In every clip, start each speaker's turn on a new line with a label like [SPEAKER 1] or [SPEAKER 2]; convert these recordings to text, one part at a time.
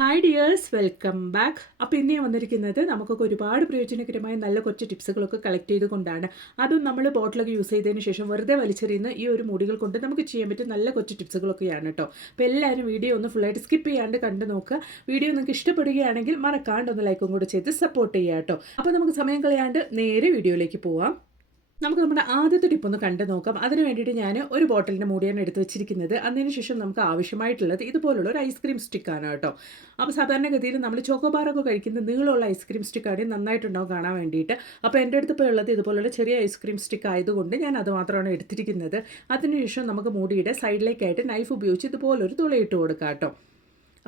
[SPEAKER 1] Hi dears welcome back അപ്പോൾ ഇന്ന് വന്നിരിക്കുന്നത് നമുക്കൊക്കെ ഒരുപാട് പ്രയോജനകരമായ നല്ല കുറച്ച് ടിപ്സുകളൊക്കെ കളക്ട് ചെയ്തുകൊണ്ടാണ്. അതും നമ്മൾ ബോട്ടിലൊക്കെ യൂസ് ചെയ്തതിന് ശേഷം വെറുതെ വലിച്ചെറിയുന്ന ഈ ഒരു മുടികൾ കൊണ്ട് നമുക്ക് ചെയ്യാൻ പറ്റും നല്ല കുറച്ച് ടിപ്സുകളൊക്കെയാണ് കേട്ടോ അപ്പോൾ എല്ലാവരും വീഡിയോ ഒന്ന് ഫുള്ളായിട്ട് സ്കിപ്പ് ചെയ്യാണ്ട് കണ്ടു നോക്കുക വീഡിയോ നിങ്ങൾക്ക് ഇഷ്ടപ്പെടുകയാണെങ്കിൽ മറക്കാണ്ട് ഒന്ന് ലൈക്കും കൂടെ ചെയ്ത് സപ്പോർട്ട് ചെയ്യുക കേട്ടോ അപ്പോൾ നമുക്ക് സമയം കളയാണ്ട് നേരെ വീഡിയോയിലേക്ക് പോവാം. നമുക്ക് നമ്മുടെ ആദ്യത്തെ ടിപ്പ് ഒന്ന് കണ്ടു നോക്കാം. അതിന് വേണ്ടിയിട്ട് ഞാൻ ഒരു ബോട്ടിലിന്റെ മൂടിയാണ് എടുത്ത് വെച്ചിരിക്കുന്നത്. അതിന് ശേഷം നമുക്ക് ആവശ്യമായിട്ടുള്ളത് ഇതുപോലുള്ള ഒരു ഐസ്ക്രീം സ്റ്റിക്കാണ് കേട്ടോ. അപ്പോൾ സാധാരണഗതിയിൽ നമ്മൾ ചോക്കോബാറൊക്കെ കഴിക്കുന്ന നീളമുള്ള ഐസ്ക്രീം സ്റ്റിക്കാണ് നന്നായിട്ടുണ്ടാവും കാണാൻ വേണ്ടിയിട്ട്. അപ്പോൾ എന്റെ അടുത്ത് ഇപ്പോൾ ഉള്ളത് ഇതുപോലുള്ള ചെറിയ ഐസ്ക്രീം സ്റ്റിക്ക് ആയതുകൊണ്ട് ഞാൻ അത് മാത്രമാണ് എടുത്തിരിക്കുന്നത്. അതിനുശേഷം നമുക്ക് മൂടിയുടെ സൈഡിലേക്കായിട്ട് നൈഫ് ഉപയോഗിച്ച് ഇതുപോലൊരു തുളയിട്ട് കൊടുക്കാം കേട്ടോ.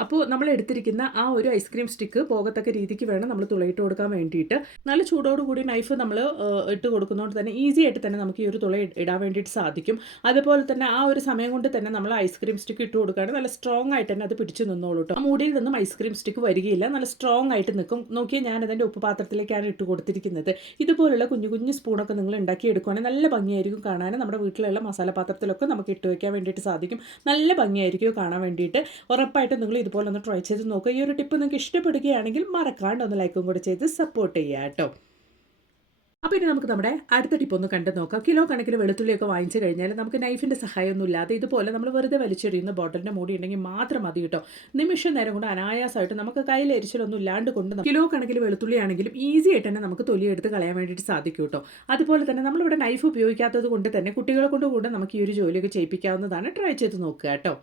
[SPEAKER 1] അപ്പോൾ നമ്മൾ എടുത്തിരിക്കുന്ന ആ ഒരു ഐസ്ക്രീം സ്റ്റിക്ക് പോകത്തക്ക രീതിക്ക് വേണം നമ്മൾ തുളയിട്ട് കൊടുക്കാൻ വേണ്ടിയിട്ട്. നല്ല ചൂടോട് കൂടി നൈഫ് നമ്മൾ ഇട്ട് കൊടുക്കുന്നതുകൊണ്ട് തന്നെ ഈസി ആയിട്ട് തന്നെ നമുക്ക് ഈ ഒരു തുള ഇടാൻ വേണ്ടിയിട്ട് സാധിക്കും. അതുപോലെ തന്നെ ആ ഒരു സമയം കൊണ്ട് തന്നെ നമ്മൾ ഐസ്ക്രീം സ്റ്റിക്ക് ഇട്ട് കൊടുക്കുകയാണെങ്കിൽ നല്ല സ്ട്രോങ് ആയിട്ട് തന്നെ അത് പിടിച്ചു നിന്നോളൂ ആ മൂടിയിൽ നിന്നും ഐസ്ക്രീം സ്റ്റിക്ക് വരികയില്ല നല്ല സ്ട്രോങ് ആയിട്ട് നിൽക്കും. നോക്കിയാൽ ഞാൻ അതിന്റെ ഉപ്പ് പാത്രത്തിലേക്കാണ് ഇട്ട് കൊടുത്തിരിക്കുന്നത്. ഇതുപോലുള്ള കുഞ്ഞു കുഞ്ഞു സ്പൂണൊക്കെ നിങ്ങൾ ഉണ്ടാക്കി എടുക്കുകയാണെങ്കിൽ നല്ല ഭംഗിയായിരിക്കും കാണാൻ. നമ്മുടെ വീട്ടിലുള്ള മസാല പാത്രത്തിലൊക്കെ നമുക്ക് ഇട്ട് വയ്ക്കാൻ വേണ്ടിയിട്ട് സാധിക്കും. നല്ല ഭംഗിയായിരിക്കും കാണാൻ വേണ്ടിയിട്ട്. ഉറപ്പായിട്ടും നിങ്ങൾ ഇതുപോലെ ഒന്ന് ട്രൈ ചെയ്ത് നോക്കുക ഈ ഒരു ടിപ്പ് നിങ്ങൾക്ക് ഇഷ്ടപ്പെടുകയാണെങ്കിൽ മറക്കാണ്ട് ഒന്ന് ലൈക്കും കൂടെ ചെയ്ത് സപ്പോർട്ട് ചെയ്യുക കേട്ടോ. അപ്പോൾ ഇനി നമുക്ക് നമ്മുടെ അടുത്ത ടിപ്പ് ഒന്ന് കണ്ടു നോക്കാം. കിലോ കണക്കിന് വെളുത്തുള്ളിയൊക്കെ വാങ്ങിച്ചു കഴിഞ്ഞാൽ നമുക്ക് നൈഫിന്റെ സഹായമൊന്നും ഇല്ലാതെ ഇതുപോലെ നമ്മൾ വെറുതെ വലിച്ചെറിയുന്ന ബോട്ടിലിന്റെ മൂടി ഉണ്ടെങ്കിൽ മാത്രം മതി കേട്ടോ. നിമിഷം നേരം കൊണ്ട് അനായാസമായിട്ട് നമുക്ക് കയ്യിൽ എരിച്ചിലൊന്നും ഇല്ലാണ്ട് കൊണ്ട് കിലോ കണക്കിന് വെളുത്തുള്ളി ആണെങ്കിലും ഈസി ആയിട്ട് തന്നെ നമുക്ക് തൊലിയെടുത്ത് കളയാൻ വേണ്ടിയിട്ട് സാധിക്കും കേട്ടോ. അതുപോലെ തന്നെ നമ്മളിവിടെ നൈഫ് ഉപയോഗിക്കാത്തത് കൊണ്ട് തന്നെ കുട്ടികളെ കൊണ്ട് കൂടെ നമുക്ക് ഈ ഒരു ജോലിയൊക്കെ ചെയ്യിപ്പിക്കാവുന്നതാണ്. ട്രൈ ചെയ്ത് നോക്കുക കേട്ടോ.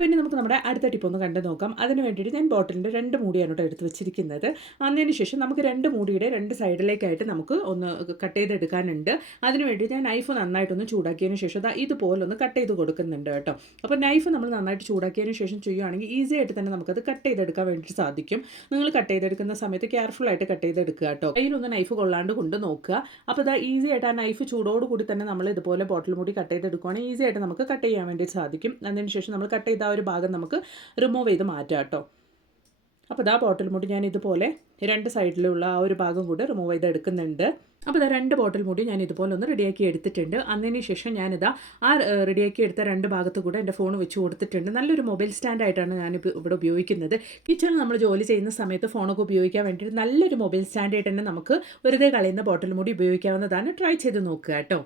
[SPEAKER 1] പിന്നെ നമുക്ക് നമ്മുടെ അടുത്ത ടിപ്പ് ഒന്ന് കണ്ടു നോക്കാം. അതിന് വേണ്ടിയിട്ട് ഞാൻ ബോട്ടിലിന്റെ രണ്ട് മൂടിയാണ് കേട്ടോ എടുത്ത് വെച്ചിരിക്കുന്നത്. അതിന് ശേഷം നമുക്ക് രണ്ട് മൂടിയുടെ രണ്ട് സൈഡിലേക്കായിട്ട് നമുക്ക് ഒന്ന് കട്ട് ചെയ്തെടുക്കാനുണ്ട്. അതിന് വേണ്ടി ഞാൻ നൈഫ് നന്നായിട്ടൊന്ന് ചൂടാക്കിയതിന് ശേഷം അതാ ഇതുപോലെ ഒന്ന് കട്ട് ചെയ്ത് കൊടുക്കുന്നുണ്ട് കേട്ടോ. അപ്പോൾ നൈഫ് നമ്മൾ നന്നായിട്ട് ചൂടാക്കിയതിന് ശേഷം ചെയ്യുകയാണെങ്കിൽ ഈസി ആയിട്ട് തന്നെ നമുക്കത് കട്ട് ചെയ്തെടുക്കാൻ വേണ്ടിയിട്ട് സാധിക്കും. നിങ്ങൾ കട്ട് ചെയ്തെടുക്കുന്ന സമയത്ത് കെയർഫുൾ ആയിട്ട് കട്ട് ചെയ്തെടുക്കുക കേട്ടോ. കയ്യിലൊന്ന് നൈഫ് കൊള്ളാണ്ട് കൊണ്ട് നോക്കുക. അപ്പോൾ ഇതാ ഈസി ആയിട്ട് ആ നൈഫ് ചൂടോടുകൂടി തന്നെ നമ്മൾ ഇതുപോലെ ബോട്ടിൽ മൂടി കട്ട് ചെയ്തെടുക്കുകയാണെങ്കിൽ ഈസി ആയിട്ട് നമുക്ക് കട്ട് ചെയ്യാൻ വേണ്ടി സാധിക്കും. അതിന് ശേഷം നമ്മൾ കട്ട് ചെയ്ത ആ ഒരു ഭാഗം നമുക്ക് റിമൂവ് ചെയ്ത് മാറ്റാം കേട്ടോ. അപ്പോൾ ഇതാ ബോട്ടിൽ മുടി ഞാൻ ഇതുപോലെ രണ്ട് സൈഡിലുള്ള ആ ഒരു ഭാഗം കൂടി റിമൂവ് ചെയ്ത് എടുക്കുന്നുണ്ട്. അപ്പോൾ ഇതാ രണ്ട് ബോട്ടിൽ മുടി ഞാൻ ഇതുപോലെ ഒന്ന് റെഡിയാക്കി എടുത്തിട്ടുണ്ട്. അതിന് ശേഷം ഞാനിതാ ആ റെഡിയാക്കി എടുത്ത രണ്ട് ഭാഗത്ത് കൂടെ എന്റെ ഫോൺ വെച്ച് കൊടുത്തിട്ടുണ്ട്. നല്ലൊരു മൊബൈൽ സ്റ്റാൻഡായിട്ടാണ് ഞാൻ ഇവിടെ ഉപയോഗിക്കുന്നത്. കിച്ചണിൽ നമ്മൾ ജോലി ചെയ്യുന്ന സമയത്ത് ഫോണൊക്കെ ഉപയോഗിക്കാൻ വേണ്ടിയിട്ട് നല്ലൊരു മൊബൈൽ സ്റ്റാൻഡായിട്ട് തന്നെ നമുക്ക് വെറുതെ കളയുന്ന ബോട്ടിൽ മുടി ഉപയോഗിക്കാവുന്നതാണ്. ട്രൈ ചെയ്ത് നോക്കുക കേട്ടോ.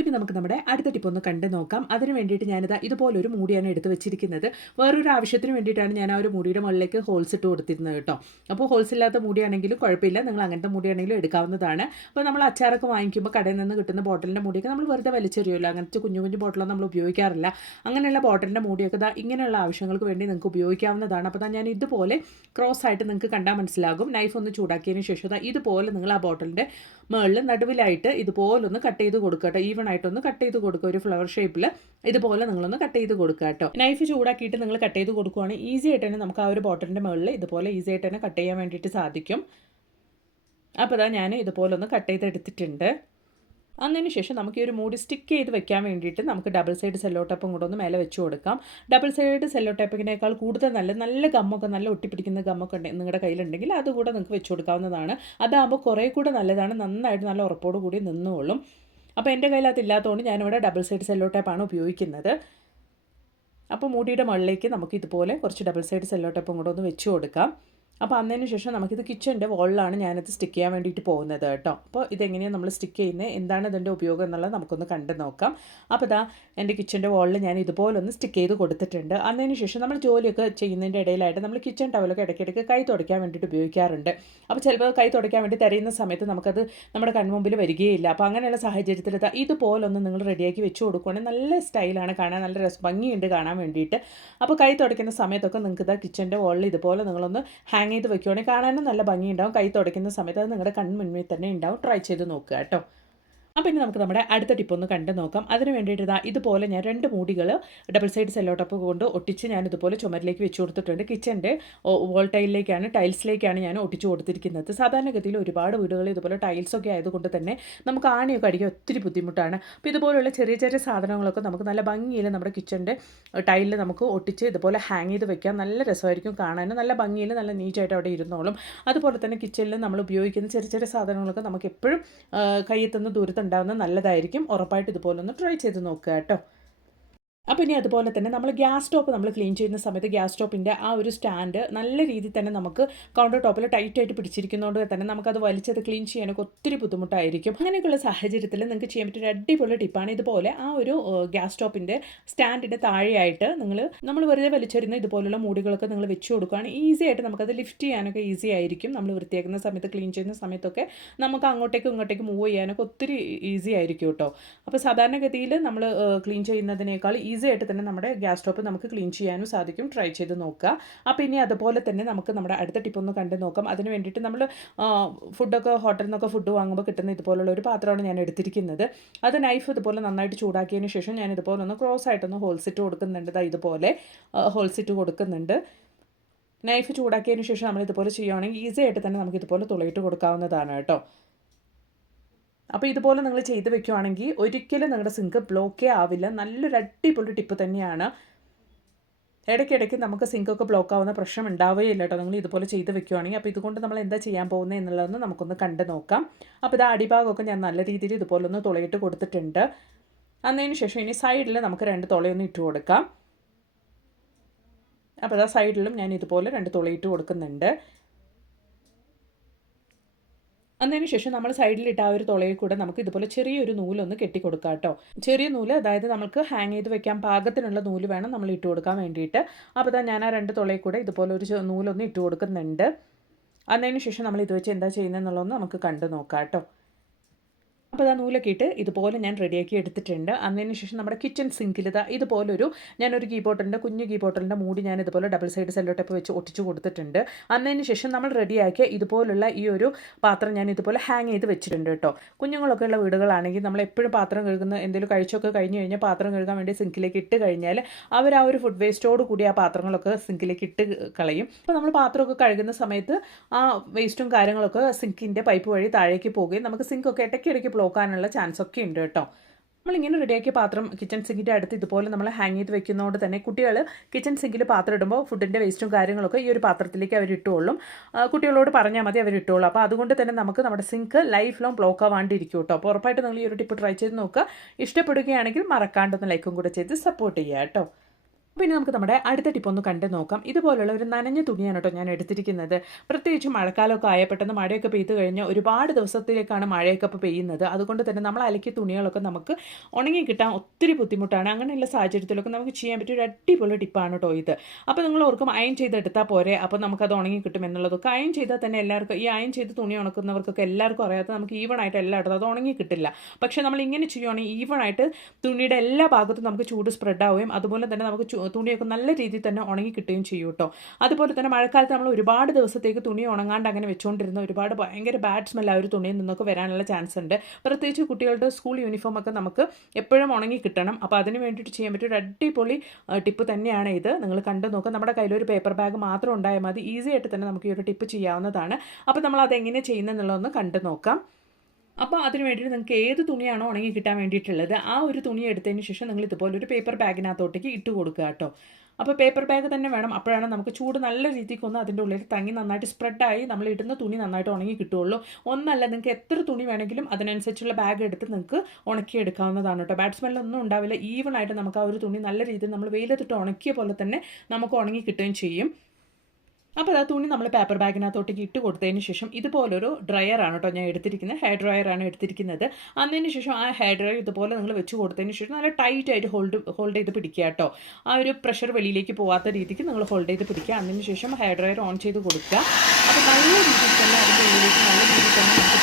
[SPEAKER 1] ഇനി നമുക്ക് നമ്മുടെ അടുത്ത ടിപ്പ് ഒന്ന് കണ്ടു നോക്കാം. അതിന് വേണ്ടിയിട്ട് ഞാനിത് ഇതുപോലൊരു മൂടിയാണ് എടുത്ത് വെച്ചിരിക്കുന്നത്. വേറൊരു ആവശ്യത്തിന് വേണ്ടിയിട്ടാണ് ഞാൻ ആ ഒരു മൂടിയുടെ മുകളിലേക്ക് ഹോൾസ് ഇട്ട് കൊടുത്തിരുന്നത് കേട്ടോ. അപ്പോൾ ഹോൾസ് ഇല്ലാത്ത മൂടിയാണെങ്കിലും കുഴപ്പമില്ല. നിങ്ങൾ അങ്ങനത്തെ മൂടിയാണെങ്കിലും എടുക്കാവുന്നതാണ്. അപ്പോൾ നമ്മൾ അച്ചാറൊക്കെ വാങ്ങിക്കുമ്പോൾ കടയിൽ നിന്ന് കിട്ടുന്ന ബോട്ടിലിന്റെ മൂടിയൊക്കെ നമ്മൾ വെറുതെ വലിച്ചെറിയുമല്ലോ. അങ്ങനത്തെ കുഞ്ഞു കുഞ്ഞു ബോട്ടിലൊന്നും നമ്മൾ ഉപയോഗിക്കാറില്ല. അങ്ങനെയുള്ള ബോട്ടിലിന്റെ മൂടിയൊക്കെ ഇതാ ഇങ്ങനെയുള്ള ആവശ്യങ്ങൾക്ക് വേണ്ടി നിങ്ങൾക്ക് ഉപയോഗിക്കാവുന്നതാണ്. അപ്പോൾ ഞാൻ ഇതുപോലെ ക്രോസ് ആയിട്ട് നിങ്ങൾക്ക് കണ്ടാൽ മനസ്സിലാകും. നൈഫ് ഒന്ന് ചൂടാക്കിയതിന് ശേഷം ഇതുപോലെ നിങ്ങൾ ആ ബോട്ടിലിന്റെ മുകളിൽ നടുവിലായിട്ട് ഇതുപോലൊന്ന് കട്ട് ചെയ്ത് കൊടുക്കട്ടെ ഈവൻ ആയിട്ടൊന്ന് കട്ട് ചെയ്ത് കൊടുക്കുക. ഒരു ഫ്ലവർ ഷേപ്പിൽ ഇതുപോലെ നിങ്ങളൊന്ന് കട്ട് ചെയ്ത് കൊടുക്കുക കേട്ടോ. നൈഫ് ചൂടാക്കിയിട്ട് നിങ്ങൾ കട്ട് ചെയ്ത് കൊടുക്കുകയാണ് ഈസി ആയിട്ട് തന്നെ നമുക്ക് ആ ഒരു ബോട്ടിലിന്റെ മുകളിൽ ഇതുപോലെ ഈസി ആയിട്ട് തന്നെ കട്ട് ചെയ്യാൻ വേണ്ടിയിട്ട് സാധിക്കും. അപ്പോൾ അതാ ഞാൻ ഇതുപോലെ ഒന്ന് കട്ട് ചെയ്തെടുത്തിട്ടുണ്ട് ശേഷം നമുക്ക് ഈ ഒരു മൂടി സ്റ്റിക്ക് ചെയ്ത് വെക്കാൻ വേണ്ടിയിട്ട് നമുക്ക് ഡബിൾ സൈഡ് സെല്ലോ ടേപ്പും കൂടെ ഒന്ന് മേലെ വെച്ച് കൊടുക്കാം. ഡബിൾ സൈഡ് സെല്ലോ ടേപ്പിനേക്കാൾ കൂടുതൽ നല്ല നല്ല ഗമ്മൊക്കെ നല്ല ഒട്ടിപ്പിടിക്കുന്ന ഗമ്മൊക്കെ നിങ്ങളുടെ കയ്യിലുണ്ടെങ്കിൽ അതുകൂടെ നിങ്ങൾക്ക് വെച്ച് കൊടുക്കാവുന്നതാണ്. അതാകുമ്പോൾ കുറേ കൂടെ നല്ലതാണ്. നന്നായിട്ട് നല്ല ഉറപ്പോട് കൂടി നിന്നോളും. അപ്പോൾ എന്റെ കയ്യിൽ അതില്ലാത്തതുകൊണ്ട് ഞാനിവിടെ ഡബിൾ സൈഡ് സെല്ലോ ടേപ്പാണ് ഉപയോഗിക്കുന്നത്. അപ്പോൾ മൂടിയുടെ മുകളിലേക്ക് നമുക്ക് ഇതുപോലെ കുറച്ച് ഡബിൾ സൈഡ് സെല്ലോ ടേപ്പും കൂടെ ഒന്ന് വെച്ച് കൊടുക്കാം. അപ്പോൾ അന്നതിന് ശേഷം നമുക്കിത് കിച്ചന്റെ വോളിലാണ് ഞാനത് സ്റ്റിക്ക് ചെയ്യാൻ വേണ്ടിയിട്ട് പോകുന്നത് കേട്ടോ. അപ്പോൾ ഇതെങ്ങനെയാണ് നമ്മൾ സ്റ്റിക്ക് ചെയ്യുന്നത് എന്താണ് ഇതിന്റെ ഉപയോഗം എന്നുള്ളത് നമുക്കൊന്ന് കണ്ടു നോക്കാം. അപ്പോൾ ഇതാ എന്റെ കിച്ചന്റെ വോളിൽ ഞാൻ ഇതുപോലെ ഒന്ന് സ്റ്റിക്ക് ചെയ്ത് കൊടുത്തിട്ടുണ്ട്. അന്നതിന് ശേഷം നമ്മൾ ജോലിയൊക്കെ ചെയ്യുന്നതിന്റെ ഇടയിലായിട്ട് നമ്മൾ കിച്ചൺ ടവലൊക്കെ ഇടയ്ക്കിടയ്ക്ക് കൈ തുടയ്ക്കാൻ വേണ്ടിയിട്ട് ഉപയോഗിക്കാറുണ്ട്. അപ്പോൾ ചിലപ്പോൾ കൈ തുടയ്ക്കാൻ വേണ്ടി തരയുന്ന സമയത്ത് നമുക്കത് നമ്മുടെ കൺമുമ്പിൽ വരികയില്ല. അപ്പോൾ അങ്ങനെയുള്ള സാഹചര്യത്തിൽ ഇതാ ഇതുപോലൊന്ന് നിങ്ങൾ റെഡിയാക്കി വെച്ച് കൊടുക്കുകയാണെങ്കിൽ നല്ല സ്റ്റൈലാണ് കാണാൻ നല്ല രസ ഭംഗിയുണ്ട് കാണാൻ വേണ്ടിയിട്ട്. അപ്പോൾ കൈ തുടയ്ക്കുന്ന സമയത്തൊക്കെ നിങ്ങൾക്ക് ഇതാ കിച്ചന്റെ വോളിൽ ഇതുപോലെ നിങ്ങളൊന്ന് ഹാങ് ചെയ്ത് വെക്കുകയാണെങ്കിൽ കാണാനും നല്ല ഭംഗിയുണ്ടാവും. കൈ തുടയ്ക്കുന്ന സമയത്ത് അത് നിങ്ങളുടെ കൺമുന്നിൽ തന്നെ ഉണ്ടാവും. ട്രൈ ചെയ്ത് നോക്കുക കേട്ടോ. അപ്പം ഇനി നമുക്ക് നമ്മുടെ അടുത്ത ടിപ്പ് ഒന്ന് കണ്ടു നോക്കാം. അതിന് വേണ്ടിയിട്ട് ഇതാ ഇതുപോലെ ഞാൻ രണ്ട് മൂടികൾ ഡബിൾ സൈഡ് സെല്ലോ ടപ്പ് കൊണ്ട് ഒട്ടിച്ച് ഞാൻ ഇതുപോലെ ചുമരിലേക്ക് വെച്ച് കൊടുത്തിട്ടുണ്ട്. കിച്ചന്റെ വോൾ ടൈലിലേക്കാണ് ടൈൽസിലേക്കാണ് ഞാൻ ഒട്ടിച്ച് കൊടുത്തിരിക്കുന്നത്. സാധാരണഗതിയിൽ ഒരുപാട് വീടുകളിൽ ഇതുപോലെ ടൈൽസൊക്കെ ആയതുകൊണ്ട് തന്നെ നമുക്ക് ആണിയൊക്കെ അടിക്കാൻ ഒത്തിരി ബുദ്ധിമുട്ടാണ്. അപ്പോൾ ഇതുപോലുള്ള ചെറിയ ചെറിയ സാധനങ്ങളൊക്കെ നമുക്ക് നല്ല ഭംഗിയിൽ നമ്മുടെ കിച്ചന്റെ ടൈലിൽ നമുക്ക് ഒട്ടിച്ച് ഇതുപോലെ ഹാങ് ചെയ്ത് വെക്കാം. നല്ല രസമായിരിക്കും കാണാനും നല്ല ഭംഗിയിൽ നല്ല നീറ്റായിട്ട് അവിടെ ഇരുന്നോളും. അതുപോലെ തന്നെ കിച്ചണിൽ നമ്മൾ ഉപയോഗിക്കുന്ന ചെറിയ ചെറിയ സാധനങ്ങളൊക്കെ നമുക്ക് എപ്പോഴും കയ്യെത്തുന്ന ദൂരത്ത് ഉണ്ടാകുന്നത് നല്ലതായിരിക്കും. ഉറപ്പായിട്ട് ഇതുപോലൊന്ന് ട്രൈ ചെയ്ത് നോക്കുക കേട്ടോ. അപ്പോൾ ഇനി അതുപോലെ തന്നെ നമ്മൾ ഗ്യാസ് സ്റ്റോപ്പ് നമ്മൾ ക്ലീൻ ചെയ്യുന്ന സമയത്ത് ഗ്യാസ് സ്റ്റോപ്പിന്റെ ആ ഒരു സ്റ്റാൻഡ് നല്ല രീതിയിൽ തന്നെ നമുക്ക് കൗണ്ടർ ടോപ്പിൽ ടൈറ്റായിട്ട് പിടിച്ചിരിക്കുന്നതുകൊണ്ട് തന്നെ നമുക്കത് വലിച്ചത് ക്ലീൻ ചെയ്യാനൊക്കെ ഒത്തിരി ബുദ്ധിമുട്ടായിരിക്കും. അങ്ങനെയൊക്കെയുള്ള സാഹചര്യത്തിൽ നിങ്ങൾക്ക് ചെയ്യാൻ പറ്റിയ അടിപൊളി ടിപ്പാണ്. ഇതുപോലെ ആ ഒരു ഗ്യാസ് സ്റ്റോപ്പിന്റെ സ്റ്റാൻഡിന്റെ താഴെയായിട്ട് നിങ്ങൾ നമ്മൾ വെറുതെ വലിച്ചെറിയുന്ന ഇതുപോലുള്ള മൂടികളൊക്കെ നിങ്ങൾ വെച്ച് കൊടുക്കുകയാണ്. ഈസി ആയിട്ട് നമുക്കത് ലിഫ്റ്റ് ചെയ്യാനൊക്കെ ഈസി ആയിരിക്കും. നമ്മൾ വൃത്തിയാക്കുന്ന സമയത്ത് ക്ലീൻ ചെയ്യുന്ന സമയത്തൊക്കെ നമുക്ക് അങ്ങോട്ടേക്കും ഇങ്ങോട്ടേക്കും മൂവ് ചെയ്യാനൊക്കെ ഒത്തിരി ഈസി ആയിരിക്കും കേട്ടോ. അപ്പോൾ സാധാരണഗതിയിൽ നമ്മൾ ക്ലീൻ ചെയ്യുന്നതിനേക്കാൾ ഈസി ആയിട്ട് തന്നെ നമ്മുടെ ഗ്യാസ് സ്റ്റോപ്പ് നമുക്ക് ക്ലീൻ ചെയ്യാനും സാധിക്കും. ട്രൈ ചെയ്ത് നോക്കുക. അപ്പോൾ ഇനി അതുപോലെ തന്നെ നമുക്ക് നമ്മുടെ അടുത്ത ടിപ്പ് ഒന്ന് കണ്ടു നോക്കാം. അതിന് വേണ്ടിയിട്ട് നമ്മൾ ഫുഡൊക്കെ ഹോട്ടലിൽ നിന്നൊക്കെ ഫുഡ് വാങ്ങുമ്പോൾ കിട്ടുന്ന ഇതുപോലുള്ള ഒരു പാത്രമാണ് ഞാൻ എടുത്തിരിക്കുന്നത്. അത് നൈഫ് ഇതുപോലെ നന്നായിട്ട് ചൂടാക്കിയതിന് ശേഷം ഞാൻ ഇതുപോലെ ഒന്ന് ക്രോസ് ആയിട്ടൊന്ന് ഹോൾസിറ്റ് കൊടുക്കുന്നുണ്ട്. ഇതുപോലെ ഹോൾസിറ്റ് കൊടുക്കുന്നുണ്ട്. നൈഫ് ചൂടാക്കിയതിന് ശേഷം നമ്മൾ ഇതുപോലെ ചെയ്യുകയാണെങ്കിൽ ഈസി ആയിട്ട് തന്നെ നമുക്ക് ഇതുപോലെ തുളയിട്ട് കൊടുക്കാവുന്നതാണ് കേട്ടോ. അപ്പോൾ ഇതുപോലെ നിങ്ങൾ ചെയ്ത് വെക്കുവാണെങ്കിൽ ഒരിക്കലും നിങ്ങളുടെ സിങ്ക് ബ്ലോക്കേ ആവില്ല. നല്ലൊരു അടിപൊളി ടിപ്പ് തന്നെയാണ്. ഇടയ്ക്കിടയ്ക്ക് നമുക്ക് സിങ്കൊക്കെ ബ്ലോക്ക് ആവുന്ന പ്രശ്നം ഉണ്ടാവുകയില്ല കേട്ടോ. നിങ്ങൾ ഇതുപോലെ ചെയ്ത് വെക്കുവാണെങ്കിൽ. അപ്പോൾ ഇതുകൊണ്ട് നമ്മൾ എന്താ ചെയ്യാൻ പോകുന്നത് എന്നുള്ളതൊന്ന് നമുക്കൊന്ന് കണ്ടു നോക്കാം. അപ്പോൾ ഇത് അടിഭാഗമൊക്കെ ഞാൻ നല്ല രീതിയിൽ ഇതുപോലെ ഒന്ന് തുളയിട്ട് കൊടുത്തിട്ടുണ്ട്. അന്നതിന് ശേഷം ഇനി സൈഡിൽ നമുക്ക് രണ്ട് തുളയൊന്ന് ഇട്ട് കൊടുക്കാം. അപ്പോൾ അതാ സൈഡിലും ഞാൻ ഇതുപോലെ രണ്ട് തുളയിട്ട് കൊടുക്കുന്നുണ്ട്. അതിന് ശേഷം നമ്മൾ സൈഡിലിട്ട് ആ ഒരു തുളയിൽ കൂടെ നമുക്ക് ഇതുപോലെ ചെറിയൊരു നൂലൊന്ന് കെട്ടിക്കൊടുക്കാം കേട്ടോ ചെറിയ നൂൽ അതായത് നമുക്ക് ഹാങ് ചെയ്ത് വെക്കാൻ പാകത്തിനുള്ള നൂൽ വേണം നമ്മൾ ഇട്ട് കൊടുക്കാൻ വേണ്ടിയിട്ട്. അപ്പോൾ ഞാൻ ആ രണ്ട് തുളയിൽ കൂടെ ഇതുപോലെ ഒരു നൂലൊന്ന് ഇട്ട് കൊടുക്കുന്നുണ്ട്. അതിന് ശേഷം നമ്മൾ ഇത് വെച്ച് എന്താ ചെയ്യുന്നതെന്നുള്ളതൊന്ന് നമുക്ക് കണ്ടു നോക്കാം കേട്ടോ അപ്പോൾ ഇതാ നൂലൊക്കെ ഇട്ട് ഇതുപോലെ ഞാൻ റെഡിയാക്കി എടുത്തിട്ടുണ്ട്. അതിന് ശേഷം നമ്മുടെ കിച്ചൺ സിങ്കിൽ ഇതാ ഇതുപോലൊരു ഞാനൊരു കീ ബോട്ടലിന്റെ കുഞ്ഞു കീ ബോട്ടലിന്റെ മൂടി ഞാൻ ഇതുപോലെ ഡബിൾ സൈഡ് സെല്ലോ ടൈപ്പ് വെച്ച് ഒട്ടിച്ച് കൊടുത്തിട്ടുണ്ട്. അതിന് ശേഷം നമ്മൾ റെഡിയാക്കിയ ഇതുപോലുള്ള ഈ ഒരു പാത്രം ഞാൻ ഇതുപോലെ ഹാങ് ചെയ്ത് വെച്ചിട്ടുണ്ട് കേട്ടോ. കുഞ്ഞുങ്ങളൊക്കെ ഉള്ള വീടുകളാണെങ്കിൽ നമ്മൾ എപ്പോഴും പാത്രം കഴുകുന്ന എന്തെങ്കിലും കഴിച്ചൊക്കെ കഴിഞ്ഞ് കഴിഞ്ഞാൽ പാത്രം കഴുകാൻ വേണ്ടി സിങ്കിലേക്ക് ഇട്ട് കഴിഞ്ഞാൽ അവർ ആ ഒരു ഫുഡ് വേസ്റ്റോട് കൂടി ആ പാത്രങ്ങളൊക്കെ സിങ്കിലേക്ക് ഇട്ട് കളയും. അപ്പോൾ നമ്മൾ പാത്രമൊക്കെ കഴുകുന്ന സമയത്ത് ആ വേസ്റ്റും കാര്യങ്ങളൊക്കെ സിങ്കിന്റെ പൈപ്പ് വഴി താഴേക്ക് പോവുകയും നമുക്ക് സിങ്കൊക്കെ ഇടയ്ക്കിടയ്ക്ക് ബ്ലോക്കാനുള്ള ചാൻസ് ഒക്കെ ഉണ്ട് കേട്ടോ. നമ്മളിങ്ങനെ റെഡിയാക്കിയ പാത്രം കിച്ചൺ സിങ്കിന്റെ അടുത്ത് ഇതുപോലെ നമ്മൾ ഹാങ് ചെയ്ത് വെക്കുന്നതുകൊണ്ട് തന്നെ കുട്ടികൾ കിച്ചൺ സിങ്കിൽ പാത്രം ഇടുമ്പോൾ ഫുഡിന്റെ വേസ്റ്റും കാര്യങ്ങളൊക്കെ ഈ ഒരു പാത്രത്തിലേക്ക് അവർ ഇട്ടുകൊള്ളും. കുട്ടികളോട് പറഞ്ഞാൽ മതി അവർ ഇട്ടുകൊള്ളും. അപ്പോൾ അതുകൊണ്ട് തന്നെ നമുക്ക് നമ്മുടെ സിങ്ക് ലൈഫ് ലോങ് ബ്ലോക്ക് ആവാണ്ടിരിക്കും കേട്ടോ. അപ്പോൾ ഉറപ്പായിട്ട് നിങ്ങൾ ഈ ഒരു ടിപ്പ് ട്രൈ ചെയ്ത് നോക്കുക. ഇഷ്ടപ്പെടുകയാണെങ്കിൽ മറക്കാണ്ടൊന്ന് ലൈക്കും കൂടെ ചെയ്ത് സപ്പോർട്ട് ചെയ്യുക കേട്ടോ. പിന്നെ നമുക്ക് നമ്മുടെ അടുത്ത ടിപ്പ് ഒന്ന് കണ്ടു നോക്കാം. ഇതുപോലുള്ള ഒരു നനഞ്ഞ തുണിയാണ് കേട്ടോ ഞാൻ എടുത്തിരിക്കുന്നത്. പ്രത്യേകിച്ച് മഴക്കാലമൊക്കെ ആയ പെട്ടെന്ന് മഴയൊക്കെ പെയ്ത് കഴിഞ്ഞാൽ ഒരുപാട് ദിവസത്തിലേക്കാണ് മഴയൊക്കെ ഇപ്പോൾ പെയ്യുന്നത്. അതുകൊണ്ട് തന്നെ നമ്മൾ അലക്കിയ തുണികളൊക്കെ നമുക്ക് ഉണങ്ങി കിട്ടാൻ ഒത്തിരി ബുദ്ധിമുട്ടാണ്. അങ്ങനെയുള്ള സാഹചര്യത്തിലൊക്കെ നമുക്ക് ചെയ്യാൻ പറ്റിയ ഒരു അടിപൊളി ടിപ്പാണ് കേട്ടോ ഇത്. അപ്പോൾ നിങ്ങൾ ഓർക്കും അയൺ ചെയ്തെടുത്താൽ പോരെ. അപ്പോൾ നമുക്കത് ഉണങ്ങി കിട്ടും എന്നുള്ളതൊക്കെ. അയൺ ചെയ്താൽ തന്നെ എല്ലാവർക്കും ഈ അയൺ ചെയ്ത് തുണി ഉണക്കുന്നവർക്കൊക്കെ എല്ലാവർക്കും അറിയാത്ത നമുക്ക് ഈവൺ ആയിട്ട് എല്ലായിടത്തും അത് ഉണങ്ങി കിട്ടില്ല. പക്ഷേ നമ്മൾ ഇങ്ങനെ ചെയ്യുവാണെങ്കിൽ ഈവൺ ആയിട്ട് തുണിയുടെ എല്ലാ ഭാഗത്തും നമുക്ക് ചൂട് സ്പ്രെഡ് ആവുകയും അതുപോലെ തന്നെ നമുക്ക് തുണിയൊക്കെ നല്ല രീതിയിൽ തന്നെ ഉണങ്ങി കിട്ടുകയും ചെയ്യും കേട്ടോ. അതുപോലെ തന്നെ മഴക്കാലത്ത് നമ്മൾ ഒരുപാട് ദിവസത്തേക്ക് തുണി ഉണങ്ങാണ്ട് അങ്ങനെ വെച്ചുകൊണ്ടിരുന്ന ഒരുപാട് ഭയങ്കര ബാഡ് സ്മെൽ ആ ഒരു തുണിയിൽ നിന്നൊക്കെ വരാനുള്ള ചാൻസ് ഉണ്ട്. പ്രത്യേകിച്ച് കുട്ടികളുടെ സ്കൂൾ യൂണിഫോം ഒക്കെ നമുക്ക് എപ്പോഴും ഉണങ്ങി കിട്ടണം. അപ്പോൾ അതിന് വേണ്ടിയിട്ട് ചെയ്യാൻ പറ്റിയ ഒരു അടിപൊളി ടിപ്പ് തന്നെയാണ് ഇത്. നിങ്ങൾ കണ്ടു നോക്കുക നമ്മുടെ കയ്യിൽ ഒരു പേപ്പർ ബാഗ് മാത്രം ഉണ്ടായാൽ മതി. ഈസി ആയിട്ട് തന്നെ നമുക്ക് ഈ ഒരു ടിപ്പ് ചെയ്യാവുന്നതാണ്. അപ്പോൾ നമ്മൾ അതെങ്ങനെ ചെയ്യുന്നതെന്നുള്ളതൊന്ന് കണ്ടു നോക്കാം. അപ്പോൾ അതിന് വേണ്ടിയിട്ട് നിങ്ങൾക്ക് ഏത് തുണിയാണോ ഉണങ്ങി കിട്ടാൻ വേണ്ടിയിട്ടുള്ളത് ആ ഒരു തുണി എടുത്തതിന് ശേഷം നിങ്ങൾ ഇതുപോലെ ഒരു പേപ്പർ ബാഗിനകത്തോട്ടേക്ക് ഇട്ട് കൊടുക്കുക കേട്ടോ. അപ്പോൾ പേപ്പർ ബാഗ് തന്നെ വേണം. അപ്പോഴാണ് നമുക്ക് ചൂട് നല്ല രീതിക്ക് ഒന്ന് അതിന്റെ ഉള്ളിൽ തങ്ങി നന്നായിട്ട് സ്പ്രെഡായി നമ്മൾ ഇടുന്ന തുണി നന്നായിട്ട് ഉണങ്ങി കിട്ടുള്ളൂ ഒന്നല്ല നിങ്ങൾക്ക് എത്ര തുണി വേണമെങ്കിലും അതിനനുസരിച്ചുള്ള ബാഗ് എടുത്ത് നിങ്ങൾക്ക് ഉണക്കിയെടുക്കാവുന്നതാണ് കേട്ടോ. ബാഡ് സ്മെല്ലൊന്നും ഉണ്ടാവില്ല. ഈവൺ ആയിട്ട് നമുക്ക് ആ ഒരു തുണി നല്ല രീതിയിൽ നമ്മൾ വെയിലത്തിട്ട് ഉണക്കിയ പോലെ തന്നെ നമുക്ക് ഉണങ്ങി കിട്ടുകയും ചെയ്യും. അപ്പോൾ ആ തുണി നമ്മൾ പേപ്പർ ബാഗിനകത്തോട്ടേക്ക് ഇട്ട് കൊടുത്തതിന് ശേഷം ഇതുപോലൊരു ഡ്രയറാണ് കേട്ടോ ഞാൻ എടുത്തിരിക്കുന്നത്. ഹെയർ ഡ്രയർ ആണ് എടുത്തിരിക്കുന്നത്. അതിന് ശേഷം ആ ഹെയർ ഡ്രയർ ഇതുപോലെ നിങ്ങൾ വെച്ച് കൊടുത്തതിന് ശേഷം നല്ല ടൈറ്റ് ആയിട്ട് ഹോൾഡ് ഹോൾഡ് ചെയ്ത് പിടിക്കുക കേട്ടോ ആ ഒരു പ്രഷർ വെളിയിലേക്ക് പോകാത്ത രീതിക്ക് നിങ്ങൾ ഹോൾഡ് ചെയ്ത് പിടിക്കുക. അതിന് ശേഷം ഹെയർ ഡ്രയർ ഓൺ ചെയ്ത് കൊടുക്കുക. അപ്പോൾ നല്ല രീതിയിൽ തന്നെ അതിന്റെ ഉള്ളിലേക്ക് നല്ല രീതിയിൽ തന്നെ നമുക്ക്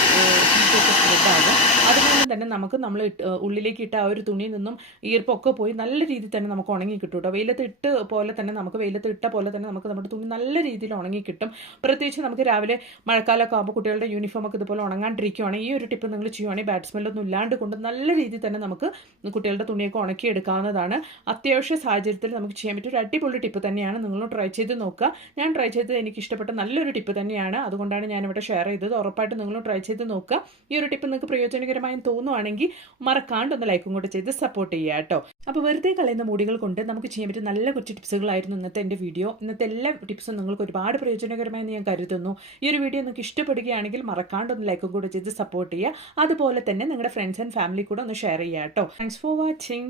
[SPEAKER 1] ഹീറ്റൊക്കെ സ്പ്രെഡ് ആകും അതുപോലെ തന്നെ നമുക്ക് നമ്മൾ ഉള്ളിലേക്ക് ഇട്ട ആ ഒരു തുണിയിൽ നിന്നും ഈർപ്പൊക്കെ പോയി നല്ല രീതിയിൽ തന്നെ നമുക്ക് ഉണങ്ങി കിട്ടും കേട്ടോ. വെയിലത്ത് ഇട്ട് പോലെ തന്നെ നമുക്ക് വെയിലത്ത് ഇട്ട പോലെ തന്നെ നമുക്ക് നമ്മുടെ തുണി നല്ല രീതിയിൽ ഉണങ്ങി കിട്ടും. പ്രത്യേകിച്ച് നമുക്ക് രാവിലെ മഴക്കാലമൊക്കെ ആകുമ്പോൾ കുട്ടികളുടെ യൂണിഫോം ഒക്കെ ഇതുപോലെ ഉണങ്ങാണ്ടിരിക്കുകയാണെങ്കിൽ ഈ ഒരു ടിപ്പ് നിങ്ങൾ ചെയ്യുവാണെങ്കിൽ ബാറ്റ്സ്മെല്ലൊന്നും ഇല്ലാണ്ട് കൊണ്ട് നല്ല രീതിയിൽ തന്നെ നമുക്ക് കുട്ടികളുടെ തുണിയൊക്കെ ഉണക്കി എടുക്കാവുന്നതാണ് അത്യാവശ്യ സാഹചര്യത്തിൽ നമുക്ക് ചെയ്യാൻ പറ്റിയ ഒരു അടിപൊളി ടിപ്പ് തന്നെയാണ്. നിങ്ങളും ട്രൈ ചെയ്ത് നോക്കുക. ഞാൻ ട്രൈ ചെയ്തത് എനിക്ക് ഇഷ്ടപ്പെട്ട നല്ലൊരു ടിപ്പ് തന്നെയാണ്. അതുകൊണ്ടാണ് ഞാനിവിടെ ഷെയർ ചെയ്തത്. ഉറപ്പായിട്ട് നിങ്ങളും ട്രൈ ചെയ്ത് നോക്കുക. ഈ ഒരു ടിപ്പ് നിങ്ങൾക്ക് പ്രയോജനകരമായി തോന്നുവാണെങ്കിൽ മറക്കാണ്ട് ഒന്ന് ലൈക്കും കൂടെ ചെയ്ത് സപ്പോർട്ട് ചെയ്യുക കേട്ടോ. അപ്പോൾ വെറുതെ കളയുന്ന മുടികൾ കൊണ്ട് നമുക്ക് ചെയ്യാൻ പറ്റിയ നല്ല കുറച്ച് ടിപ്സുകളായിരുന്നു ഇന്നത്തെ എന്റെ വീഡിയോ ഇന്നത്തെ എല്ലാ ടിപ്സും നിങ്ങൾക്ക് ഒരുപാട് പ്രയോജനകരമായെന്ന് ഞാൻ കരുതുന്നു. ഈ ഒരു വീഡിയോ നിങ്ങൾക്ക് ഇഷ്ടപ്പെടുകയാണെങ്കിൽ മറക്കാണ്ട് ഒന്ന് ലൈക്കും കൂടെ ചെയ്ത് സപ്പോർട്ട് ചെയ്യുക. അതുപോലെ തന്നെ നിങ്ങളുടെ ഫ്രണ്ട്സ് ആൻഡ് ഫാമിലി കൂടെ ഒന്ന് ഷെയർ ചെയ്യുക കേട്ടോ. Thanks for watching